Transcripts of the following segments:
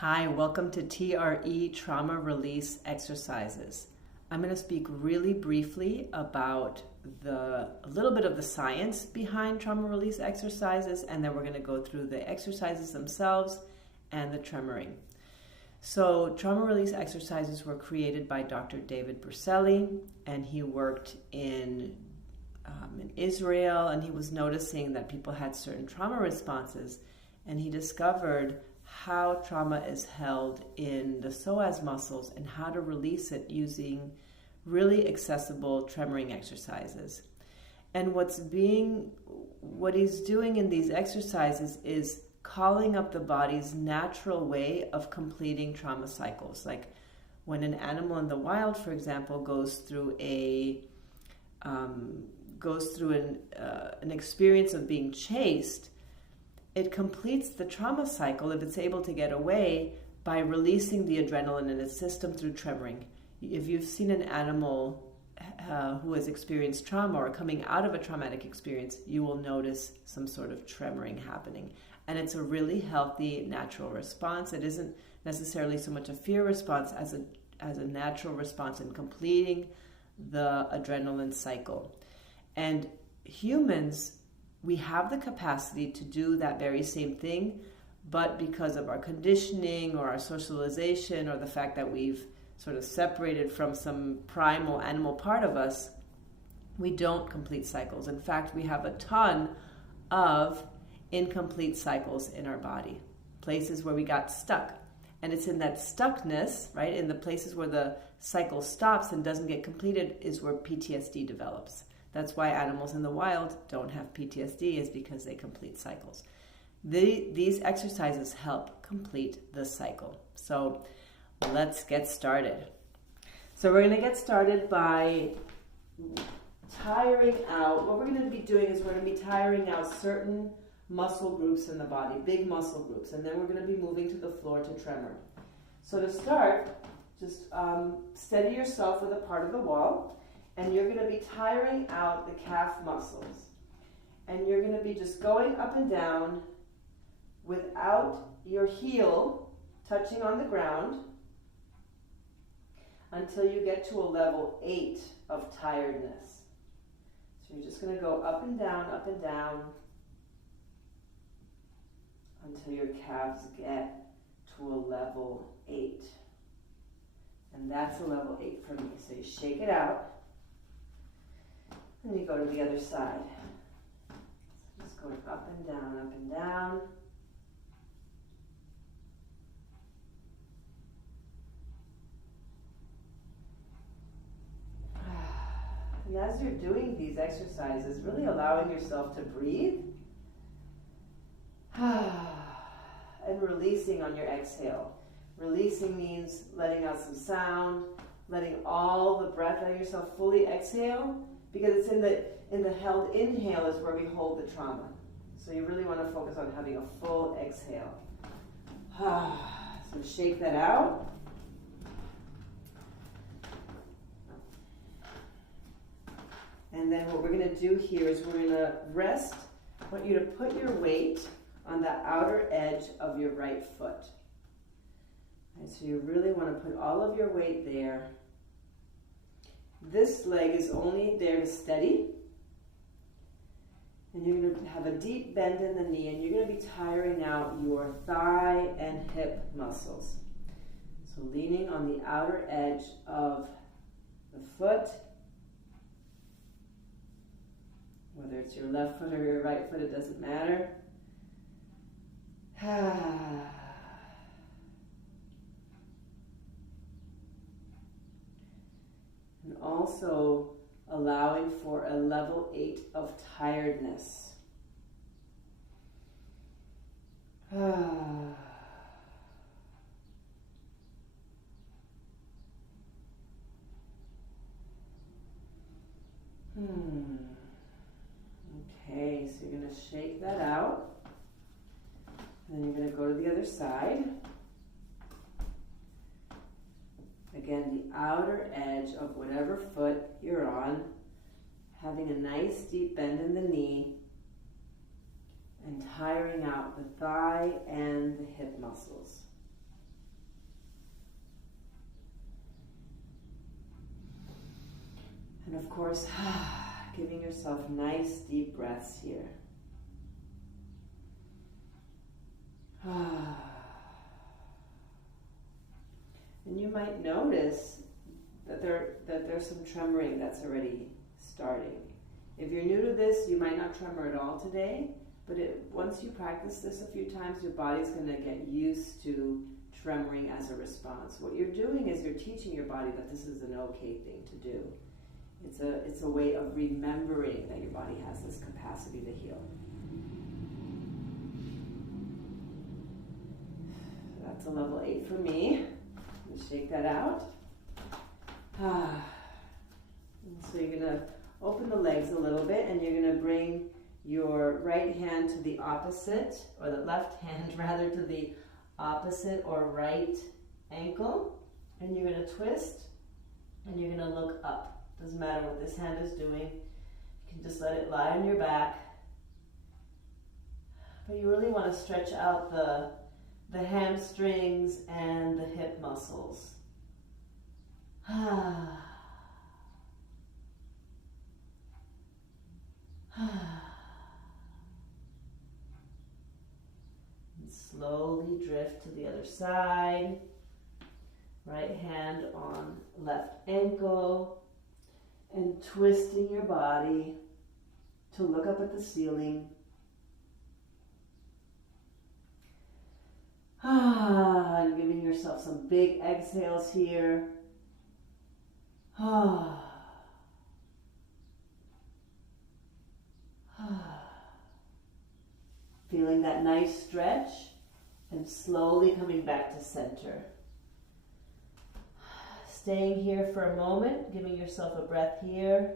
Hi, welcome to TRE Trauma Release Exercises. I'm going to speak really briefly about a little bit of the science behind trauma release exercises, and then we're going to go through the exercises themselves and the tremoring. So trauma release exercises were created by Dr. David Bercelli, and he worked in Israel, and he was noticing that people had certain trauma responses, and he discovered how trauma is held in the psoas muscles and how to release it using really accessible tremoring exercises. And what he's doing in these exercises is calling up the body's natural way of completing trauma cycles. Like when an animal in the wild, for example, goes through an experience of being chased, it completes the trauma cycle, if it's able to get away, by releasing the adrenaline in its system through tremoring. If you've seen an animal who has experienced trauma or coming out of a traumatic experience, you will notice some sort of tremoring happening. And it's a really healthy, natural response. It isn't necessarily so much a fear response as a natural response in completing the adrenaline cycle. And humans, we have the capacity to do that very same thing, but because of our conditioning or our socialization or the fact that we've sort of separated from some primal animal part of us, we don't complete cycles. In fact, we have a ton of incomplete cycles in our body, places where we got stuck. And it's in that stuckness, right, in the places where the cycle stops and doesn't get completed, is where PTSD develops. That's why animals in the wild don't have PTSD, is because they complete cycles. These exercises help complete the cycle. So let's get started. So we're going to get started by tiring out. What we're going to be doing is we're going to be tiring out certain muscle groups in the body, big muscle groups, and then we're going to be moving to the floor to tremor. So to start, just steady yourself with a part of the wall. And you're going to be tiring out the calf muscles. And you're going to be just going up and down without your heel touching on the ground until you get to a level 8 of tiredness. So you're just going to go up and down until your calves get to a level 8. And that's a level 8 for me. So you shake it out. And you go to the other side. So just going up and down, up and down. And as you're doing these exercises, really allowing yourself to breathe and releasing on your exhale. Releasing means letting out some sound, letting all the breath out of yourself, fully exhale. Because it's in the held inhale is where we hold the trauma. So you really want to focus on having a full exhale. So shake that out. And then what we're going to do here is we're going to rest. I want you to put your weight on the outer edge of your right foot. And so you really want to put all of your weight there. This leg is only there to steady. And you're going to have a deep bend in the knee, and you're going to be tiring out your thigh and hip muscles. So leaning on the outer edge of the foot, whether it's your left foot or your right foot, it doesn't matter. And also allowing for a level 8 of tiredness. Okay, so you're going to shake that out. And then you're going to go to the other side. Again, the outer edge of whatever foot you're on, having a nice deep bend in the knee, and tiring out the thigh and the hip muscles. And of course, giving yourself nice deep breaths here. And you might notice that there's some tremoring that's already starting. If you're new to this, you might not tremor at all today, but once you practice this a few times, your body's going to get used to tremoring as a response. What you're doing is you're teaching your body that this is an okay thing to do. It's a way of remembering that your body has this capacity to heal. That's a level 8 for me. Shake that out. And so you're going to open the legs a little bit, and you're going to bring your right hand to the opposite, or the left hand rather, to the opposite or right ankle. And you're going to twist, and you're going to look up. Doesn't matter what this hand is doing. You can just let it lie on your back. But you really want to stretch out the hamstrings and the hip muscles. And slowly drift to the other side. Right hand on left ankle, and twisting your body to look up at the ceiling. And giving yourself some big exhales here. Feeling that nice stretch, and slowly coming back to center. Staying here for a moment, giving yourself a breath here.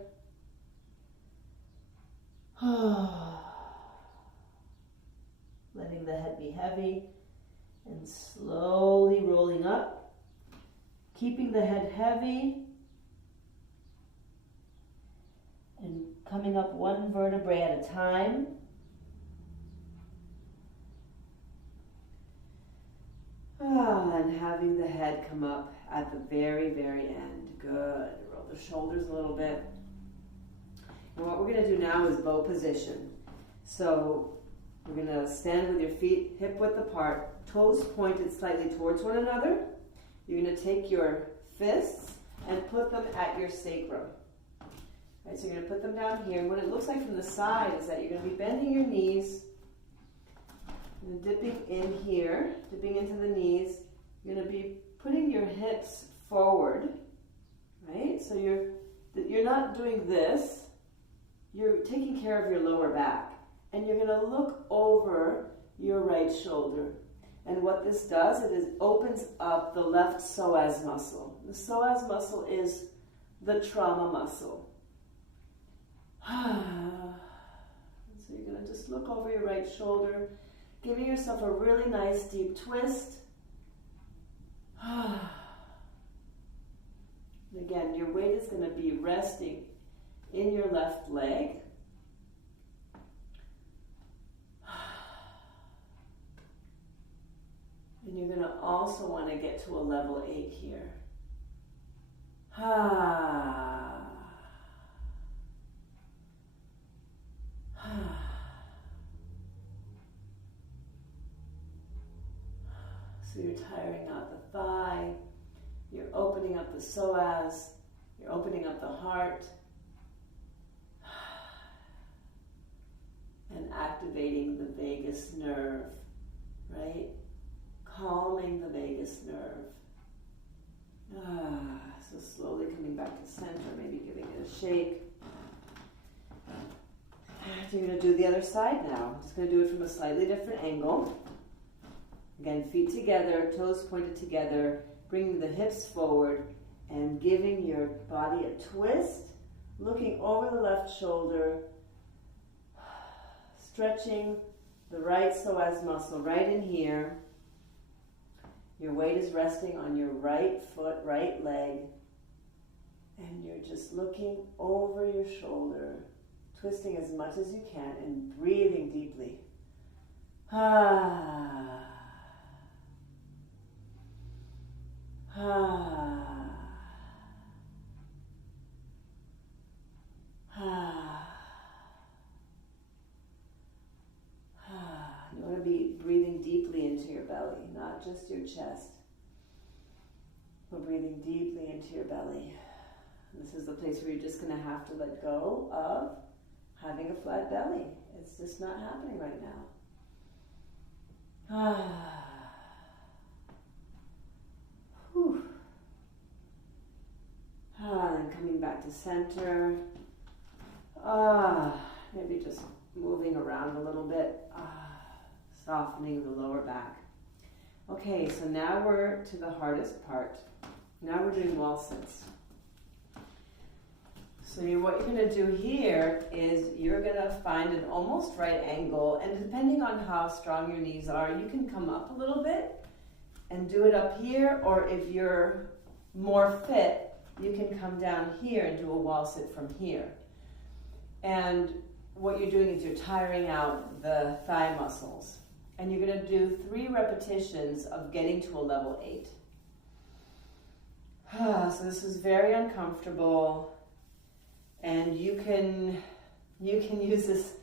Letting the head be heavy. And slowly rolling up, keeping the head heavy, and coming up one vertebrae at a time. And having the head come up at the very, very end. Good. Roll the shoulders a little bit. And what we're going to do now is bow position. So we're going to stand with your feet hip width apart, toes pointed slightly towards one another. You're going to take your fists and put them at your sacrum. Right, so you're going to put them down here. And what it looks like from the side is that you're going to be bending your knees, and dipping in here, dipping into the knees. You're going to be putting your hips forward, right? So you're not doing this. You're taking care of your lower back. And you're going to look over your right shoulder. And what this does, it opens up the left psoas muscle. The psoas muscle is the trauma muscle. So you're going to just look over your right shoulder, giving yourself a really nice deep twist. And again, your weight is going to be resting in your left leg. And you're going to also want to get to a level 8 here. So you're tiring out the thigh, you're opening up the psoas, you're opening up the heart, and activating the vagus nerve, right? Calming the vagus nerve. So slowly coming back to center, maybe giving it a shake. So you're going to do the other side now. I'm just going to do it from a slightly different angle. Again, feet together, toes pointed together, bringing the hips forward and giving your body a twist, looking over the left shoulder, stretching the right psoas muscle right in here. Your weight is resting on your right foot, right leg, and you're just looking over your shoulder, twisting as much as you can and breathing deeply. belly, not just your chest. We're breathing deeply into your belly. This is the place where you're just going to have to let go of having a flat belly. It's just not happening right now. Whew. And coming back to center. Maybe just moving around a little bit. Softening the lower back. Okay, so now we're to the hardest part. Now we're doing wall sits. So what you're going to do here is you're going to find an almost right angle, and depending on how strong your knees are, you can come up a little bit and do it up here, or if you're more fit, you can come down here and do a wall sit from here. And what you're doing is you're tiring out the thigh muscles. And you're going to do 3 repetitions of getting to a level 8. So this is very uncomfortable. And you can use this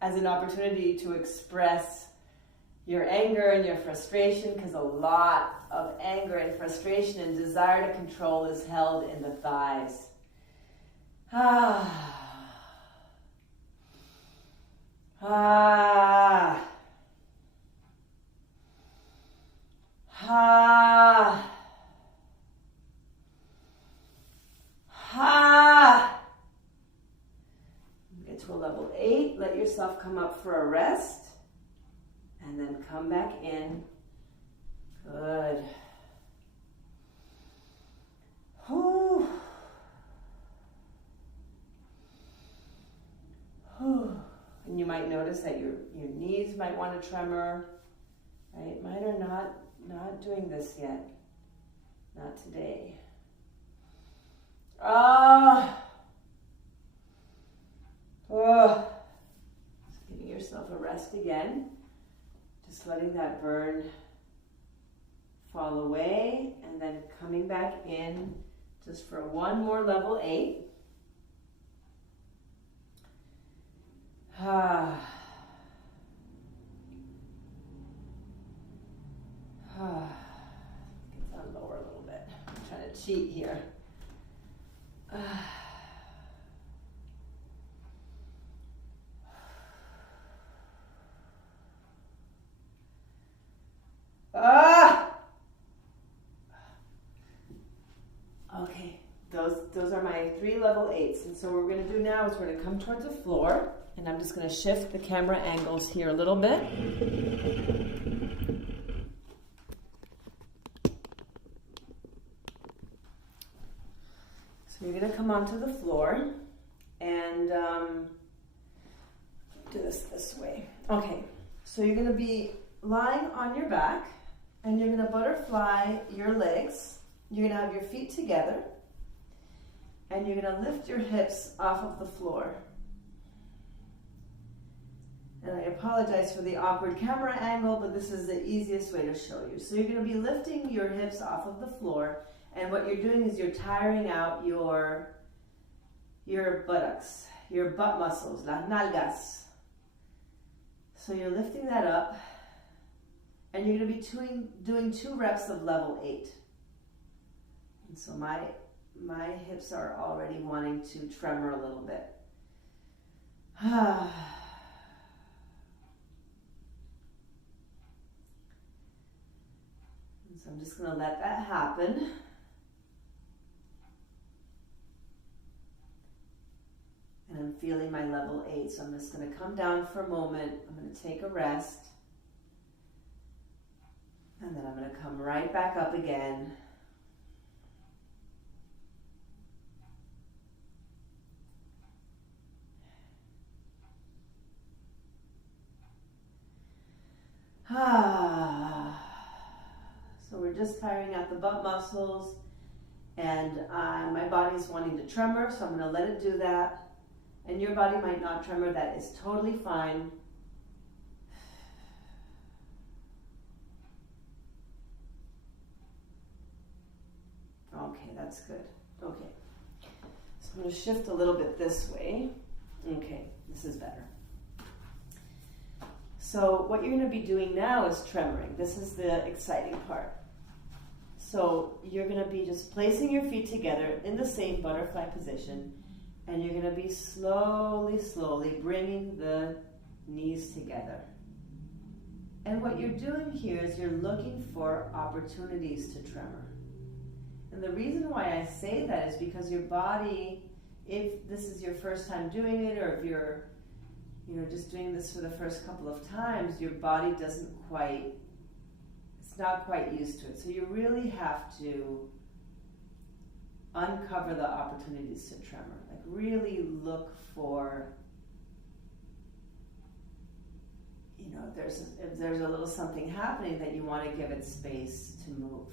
as an opportunity to express your anger and your frustration, because a lot of anger and frustration and desire to control is held in the thighs. Get to a level 8, let yourself come up for a rest, and then come back in. Good. Whew. Whew. And you might notice that your knees might want to tremor, right? Mine are not doing this yet. Not today. Just giving yourself a rest again. Just letting that burn fall away, and then coming back in just for one more level 8. Get down lower a little bit. I'm trying to cheat here. Okay, those are my 3 level 8s. And so what we're going to do now is we're going to come towards the floor, and I'm just going to shift the camera angles here a little bit. So you're going to come onto the floor and do this way. Okay, so you're going to be lying on your back, and you're going to butterfly your legs. You're going to have your feet together, and you're going to lift your hips off of the floor. And I apologize for the awkward camera angle, but this is the easiest way to show you. So you're going to be lifting your hips off of the floor, and what you're doing is you're tiring out your buttocks, your butt muscles, las nalgas. So you're lifting that up, and you're going to be doing 2 reps of level 8. And so my hips are already wanting to tremor a little bit. And so I'm just going to let that happen. And I'm feeling my level 8, so I'm just going to come down for a moment. I'm going to take a rest. And then I'm going to come right back up again. So we're just tiring out the butt muscles, and my body's wanting to tremor, so I'm going to let it do that. And your body might not tremor, that is totally fine. Okay, that's good. Okay. So I'm going to shift a little bit this way. Okay, this is better. So what you're going to be doing now is tremoring. This is the exciting part. So you're going to be just placing your feet together in the same butterfly position, and you're going to be slowly, slowly bringing the knees together. And what you're doing here is you're looking for opportunities to tremor. And the reason why I say that is because your body, if this is your first time doing it, or if you're just doing this for the first couple of times, your body it's not quite used to it. So you really have to uncover the opportunities to tremor. Like really look for, if there's a little something happening that you want to give it space to move.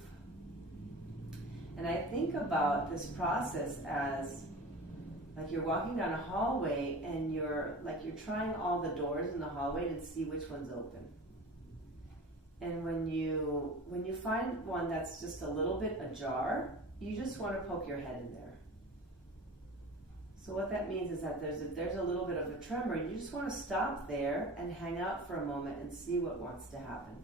And I think about this process as like you're walking down a hallway and you're trying all the doors in the hallway to see which one's open. And when you find one that's just a little bit ajar, you just want to poke your head in there. So what that means is that if there's a little bit of a tremor, you just want to stop there and hang out for a moment and see what wants to happen.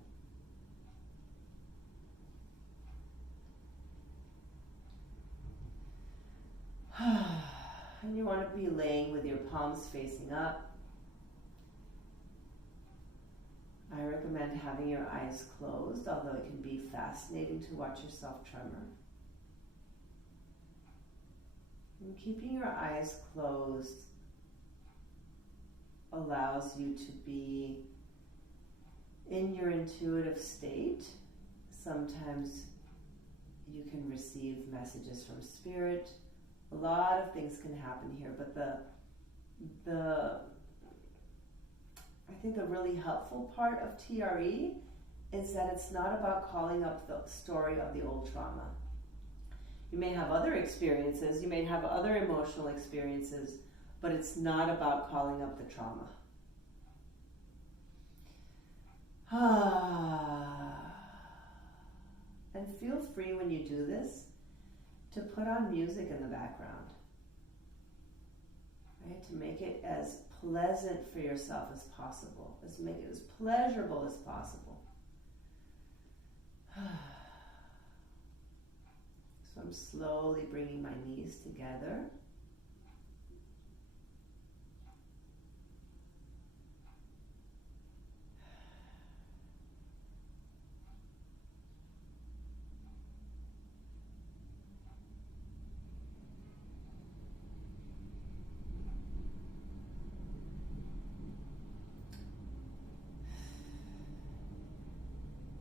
And you want to be laying with your palms facing up. I recommend having your eyes closed, although it can be fascinating to watch yourself tremor. And keeping your eyes closed allows you to be in your intuitive state. Sometimes you can receive messages from spirit. A lot of things can happen here, but I think the really helpful part of TRE is that it's not about calling up the story of the old trauma. You may have other experiences, you may have other emotional experiences, but it's not about calling up the trauma. And feel free when you do this to put on music in the background, right? To make it as pleasant for yourself as possible. Let's make it as pleasurable as possible. So I'm slowly bringing my knees together.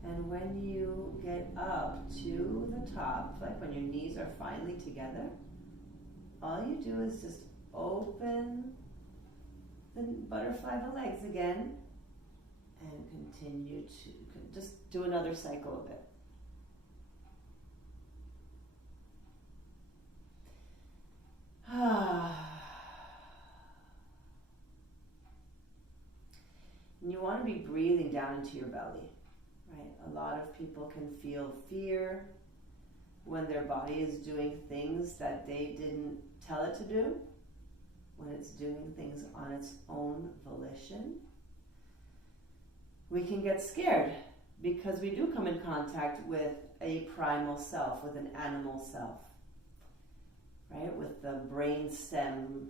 And when you get up to the top, like when your knees are finally together, all you do is just open the butterfly the legs again and continue to just do another cycle of it. And you want to be breathing down into your belly. Right? A lot of people can feel fear when their body is doing things that they didn't tell it to do, when it's doing things on its own volition. We can get scared because we do come in contact with a primal self, with an animal self, right? With the brain stem.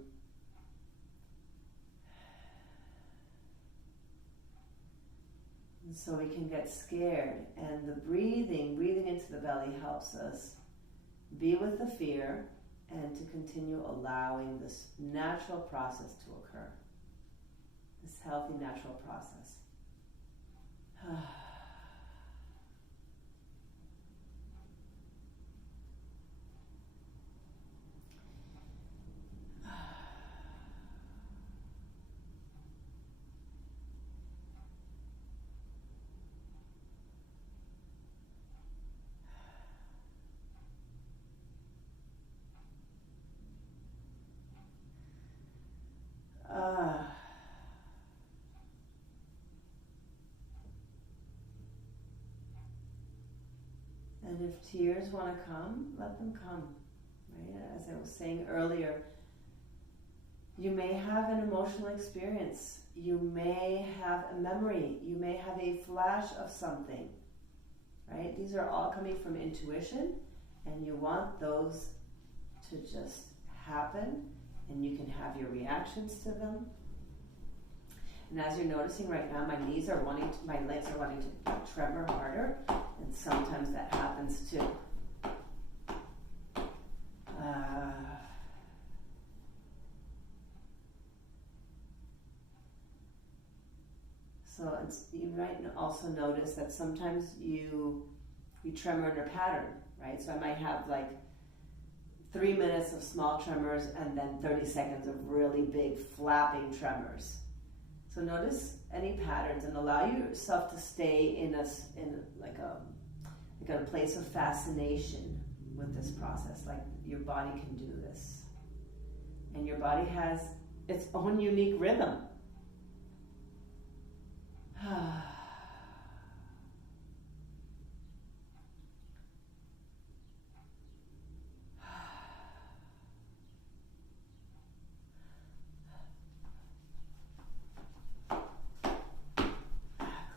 And so we can get scared, and the breathing into the belly helps us be with the fear and to continue allowing this natural process to occur, this healthy natural process. And if tears want to come, let them come. Right? As I was saying earlier, you may have an emotional experience you may have a memory, you may have a flash of something, right? These are all coming from intuition, and you want those to just happen, and you can have your reactions to them. And as you're noticing right now, my legs are wanting to tremor harder, and sometimes that happens too. So you might also notice that sometimes you tremor in a pattern, right? So I might have like 3 minutes of small tremors and then 30 seconds of really big flapping tremors. So notice any patterns and allow yourself to stay in a place of fascination with this process. Like your body can do this, and your body has its own unique rhythm.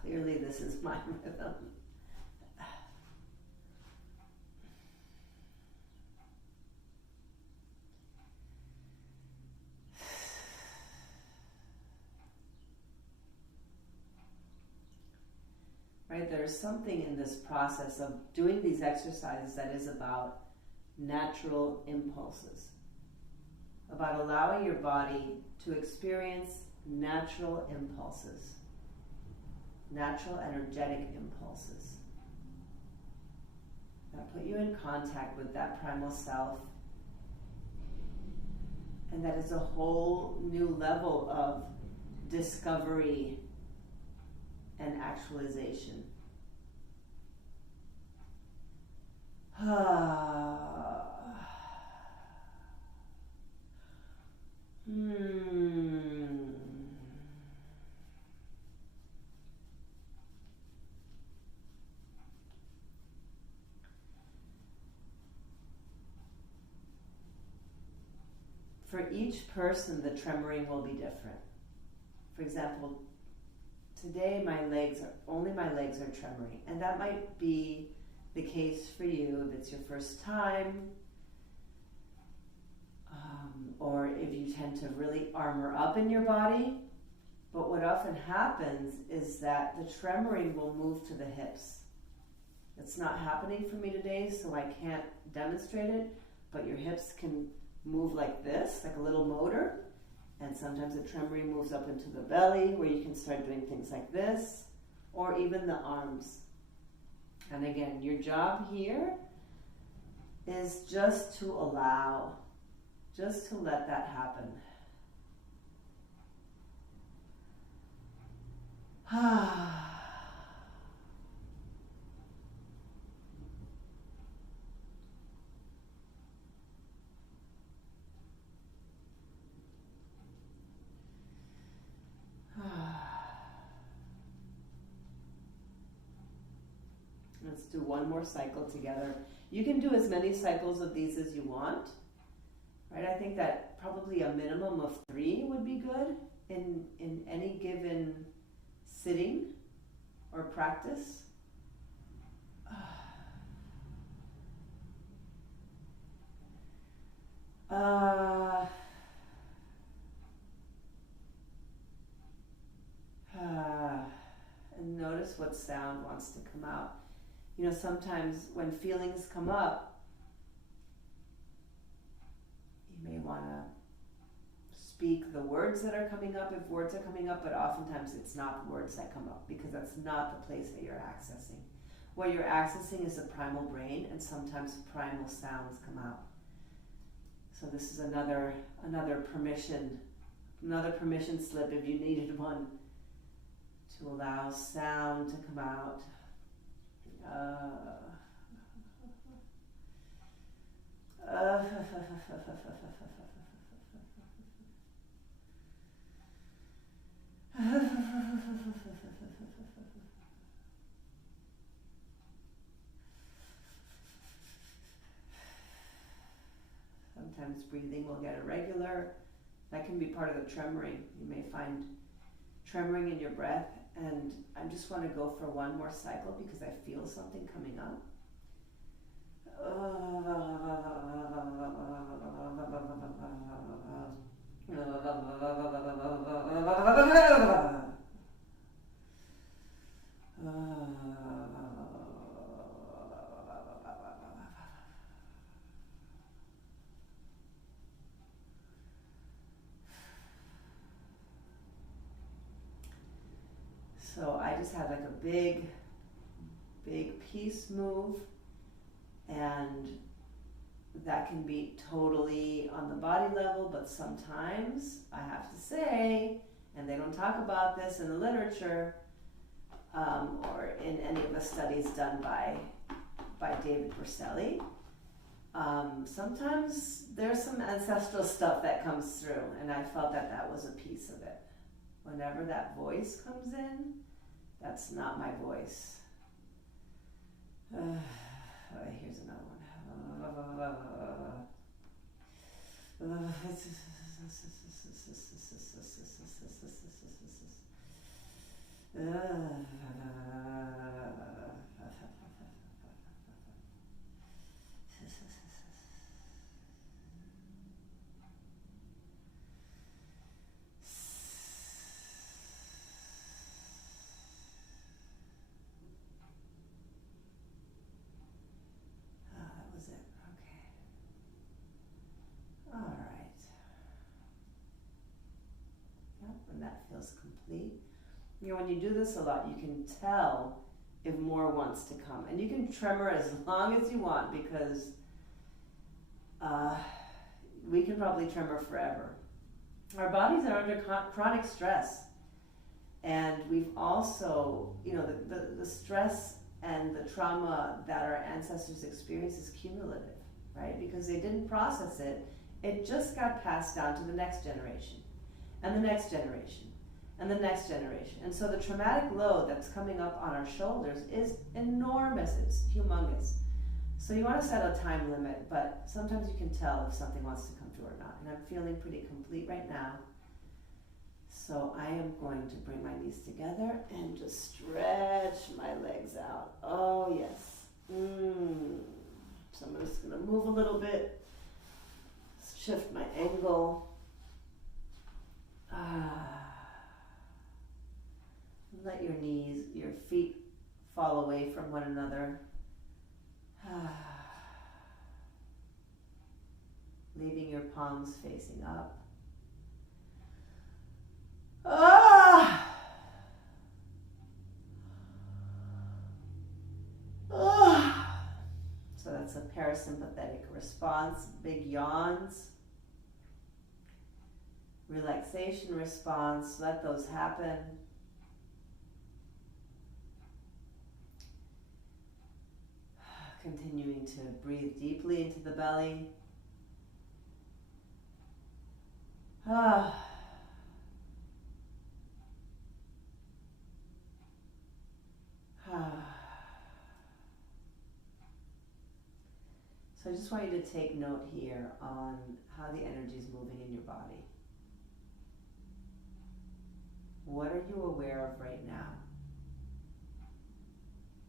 Clearly, this is my rhythm. Right? There's something in this process of doing these exercises that is about natural impulses, about allowing your body to experience natural impulses, natural energetic impulses that put you in contact with that primal self, and that is a whole new level of discovery and actualization. For each person, the tremoring will be different. For example, today only my legs are tremoring, and that might be the case for you if it's your first time, or if you tend to really armor up in your body. But what often happens is that the tremoring will move to the hips. It's not happening for me today, so I can't demonstrate it, but your hips can move like this, like a little motor. And sometimes the tremoring moves up into the belly, where you can start doing things like this, or even the arms. And again, your job here is just to allow, just to let that happen. Let's do one more cycle together. You can do as many cycles of these as you want, right? I think that probably a minimum of 3 would be good in any given sitting or practice. And notice what sound wants to come out. You know, sometimes when feelings come up, you may want to speak the words that are coming up if words are coming up, but oftentimes it's not the words that come up, because that's not the place that you're accessing. What you're accessing is the primal brain, and sometimes primal sounds come out. So this is another permission slip, if you needed one, to allow sound to come out. Sometimes breathing will get irregular. That can be part of the tremoring. You may find tremoring in your breath, and I just want to go for one more cycle because I feel something coming up. So I just had like a big peace move, and that can be totally on the body level, but sometimes I have to say, and they don't talk about this in the literature or in any of the studies done by David Bercelli, sometimes there's some ancestral stuff that comes through, and I felt that that was a piece of it. Whenever that voice comes in, that's not my voice. Here's another one. Feels complete. You know, when you do this a lot, you can tell if more wants to come, and you can tremor as long as you want, because we can probably tremor forever. Our bodies are under chronic stress, and we've also, you know, the stress and the trauma that our ancestors experienced is cumulative, right? Because they didn't process it. It just got passed down to the next generation, and the next generation, and the next generation. And so the traumatic load that's coming up on our shoulders is enormous, it's humongous. So you want to set a time limit, but sometimes you can tell if something wants to come through or not. And I'm feeling pretty complete right now. So I am going to bring my knees together and just stretch my legs out. Oh yes. So I'm just going to move a little bit, shift my angle. Let your knees, your feet fall away from one another. Leaving your palms facing up. So that's a parasympathetic response, big yawns. Relaxation response, let those happen. Continuing to breathe deeply into the belly. So I just want you to take note here on how the energy is moving in your body. What are you aware of right now?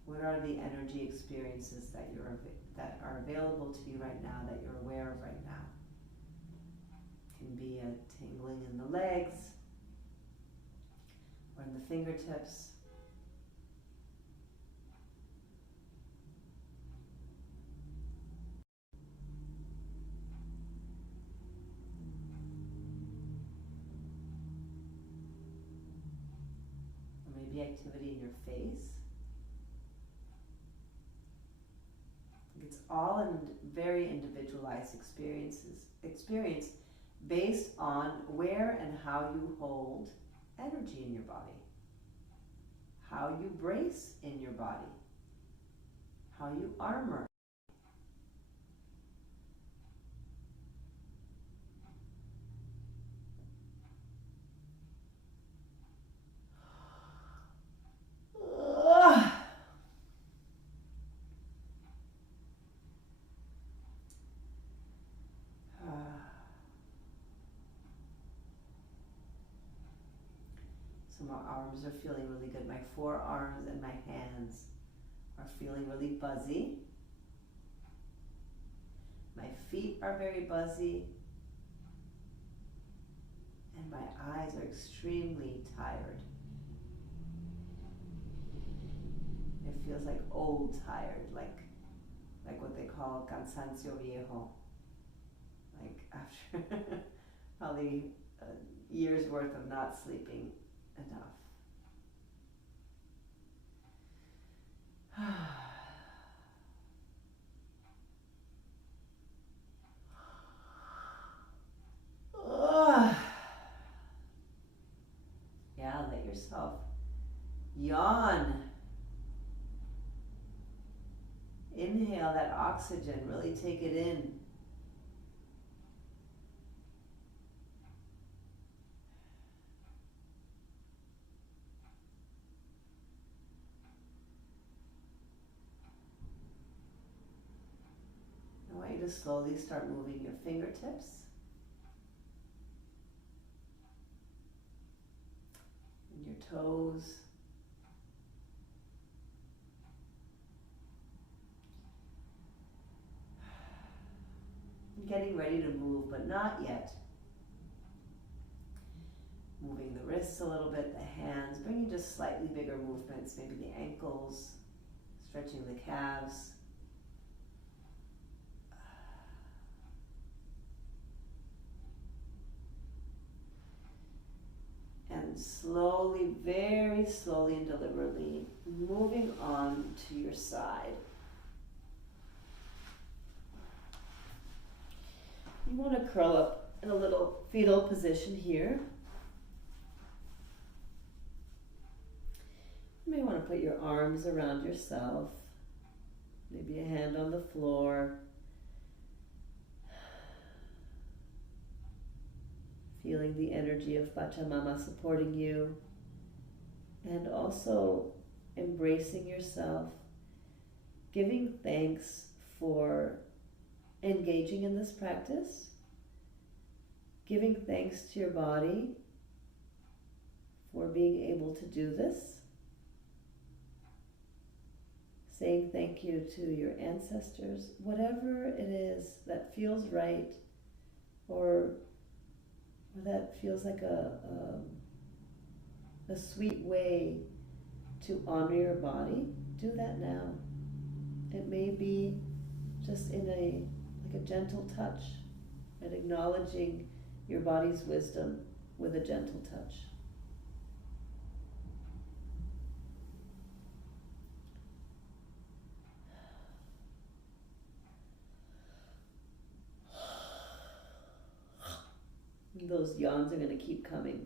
What are the energy experiences that are available to you right now, that you're aware of right now? It can be a tingling in the legs or in the fingertips. Or maybe activity in your face. It's all in very individualized experience based on where and how you hold energy in your body, how you brace in your body, how you armor. So So my arms are feeling really good. My forearms and my hands are feeling really buzzy. My feet are very buzzy. And my eyes are extremely tired. It feels like old tired, like what they call cansancio viejo. Like after probably a year's worth of not sleeping enough. Yeah, let yourself yawn. Inhale that oxygen, really take it in. I want you to slowly start moving your fingertips and your toes. Getting ready to move, but not yet. Moving the wrists a little bit, the hands, bringing just slightly bigger movements, maybe the ankles, stretching the calves. And slowly, very slowly and deliberately, moving on to your side. You want to curl up in a little fetal position here. You may want to put your arms around yourself, maybe a hand on the floor. Feeling the energy of Pachamama supporting you, and also embracing yourself, giving thanks for engaging in this practice, giving thanks to your body for being able to do this, saying thank you to your ancestors, whatever it is that feels right or that feels like a sweet way to honor your body. Do that now. It may be just in a gentle touch, and acknowledging your body's wisdom with a gentle touch. Those yawns are going to keep coming.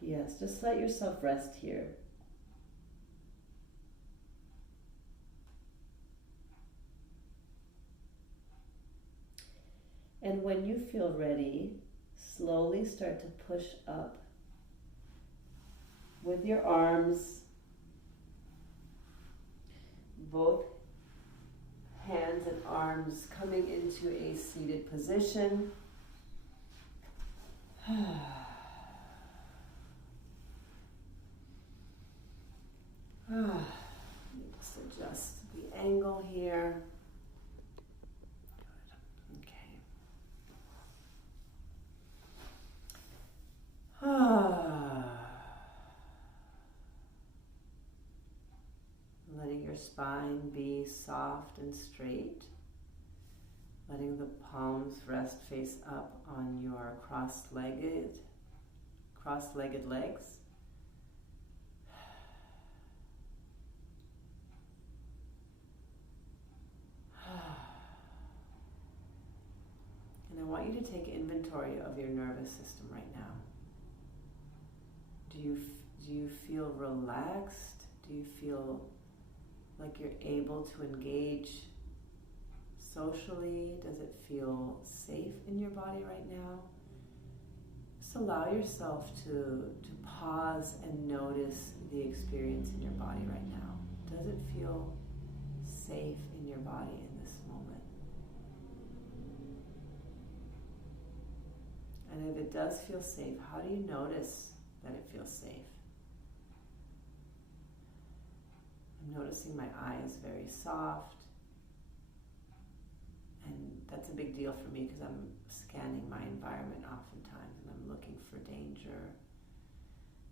Yes, just let yourself rest here. And when you feel ready, slowly start to push up with your arms, both hands and arms coming into a seated position. Just adjust the angle here. Letting your spine be soft and straight. Letting the palms rest face up on your cross-legged legs. And I want you to take inventory of your nervous system right now. Do you feel relaxed? Do you feel like you're able to engage socially? Does it feel safe in your body right now? Just allow yourself to pause and notice the experience in your body right now. Does it feel safe in your body in this moment? And And if it does feel safe, how do you notice that it feels safe? I'm noticing my eyes very soft. And that's a big deal for me because I'm scanning my environment oftentimes and I'm looking for danger.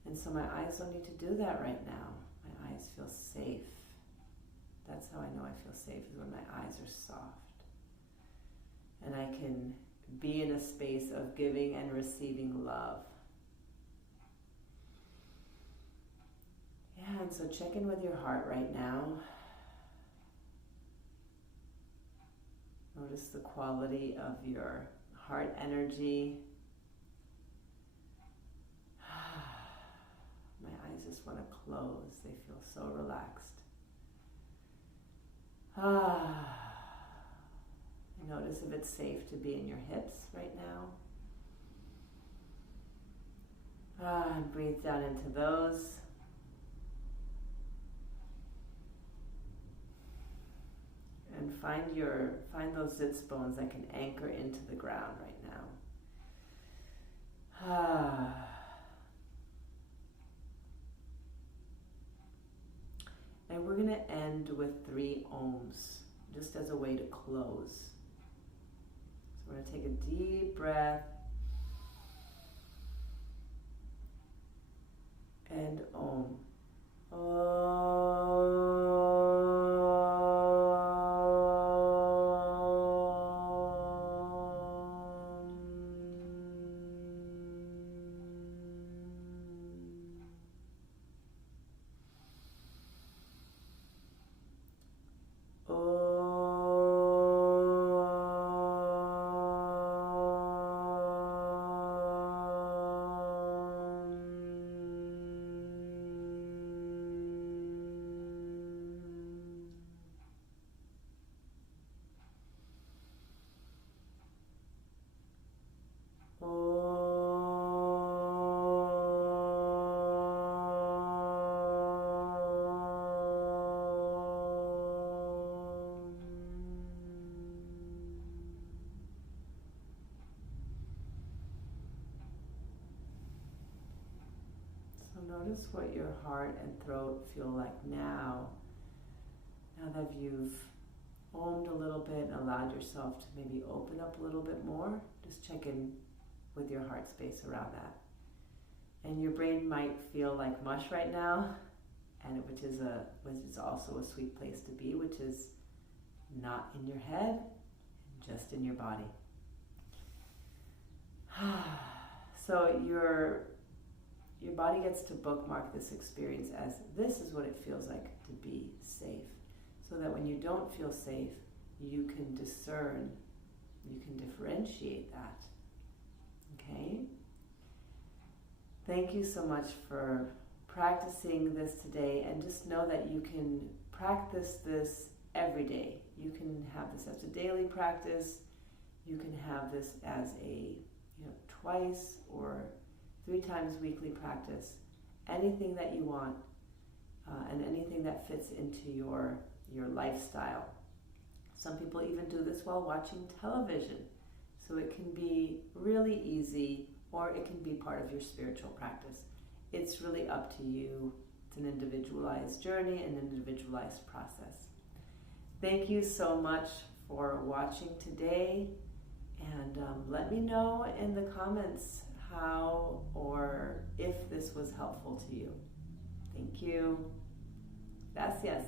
And so my eyes don't need to do that right now. My eyes feel safe. That's how I know I feel safe, is when my eyes are soft. And I can be in a space of giving and receiving love. Yeah, and so check in with your heart right now. Notice the quality of your heart energy. My eyes just want to close. They feel so relaxed. Notice if it's safe to be in your hips right now. And breathe down into those. And find those sits bones that can anchor into the ground right now. And we're going to end with 3 ohms, just as a way to close. So we're going to take a deep breath. And Om. Notice what your heart and throat feel like now that you've omed a little bit and allowed yourself to maybe open up a little bit more. Just check in with your heart space around that. And your brain might feel like mush right now, and which is also a sweet place to be, which is not in your head, just in your body. So your body gets to bookmark this experience as this is what it feels like to be safe. So that when you don't feel safe, you can discern, you can differentiate that. Okay? Thank you so much for practicing this today, and just know that you can practice this every day. You can have this as a daily practice. You can have this as a twice or 3 times weekly practice. Anything that you want, and anything that fits into your lifestyle. Some people even do this while watching television. So it can be really easy, or it can be part of your spiritual practice. It's really up to you. It's an individualized journey, an individualized process. Thank you so much for watching today, and let me know in the comments how or if this was helpful to you. Thank you. Gracias.